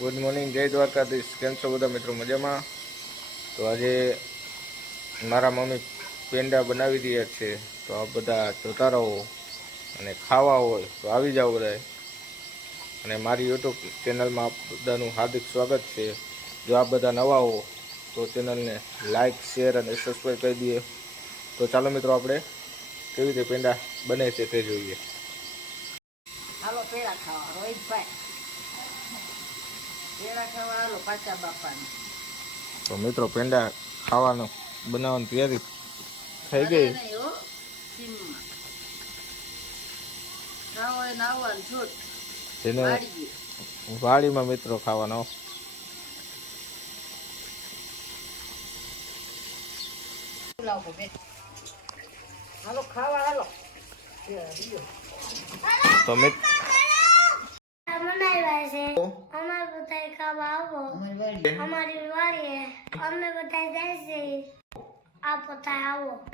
Good morning જય દ્વારકાધીશ. કેમ છો બધા મિત્રો? મજામાં? તો આજે મારા મમ્મી પેંડા બનાવી રહ્યા છે. તો આ બધા જોતા રહો અને ખાવા હોય તો આવી જાઓ બધા અને મારી યુટ્યુબ ચેનલમાં આપ બધાનું હાર્દિક સ્વાગત છે. જો આપ બધા નવા હો, તો ચેનલને લાઇક શેર અને સબસ્ક્રાઈબ કરી દઈએ. તો ચાલો મિત્રો, આપણે કેવી રીતે પેંડા બને છે તે જોઈએ. હાલો, પેડા ખાવા. રોહિતભાઈ પેડા ખાવા હાલો પાછા બાપાને તો મિત્રો પેંડા ખાવાનું બનાવવાની તૈયારી થઈ ગઈ. જેને વાડીમાં મિત્રો ખાવાનો. તો મિત બનાવ્યા છે અમારે બધા ખાવા વાડી અમારી વાડીએ અમે બધા જાય છે. આ બધા આવો.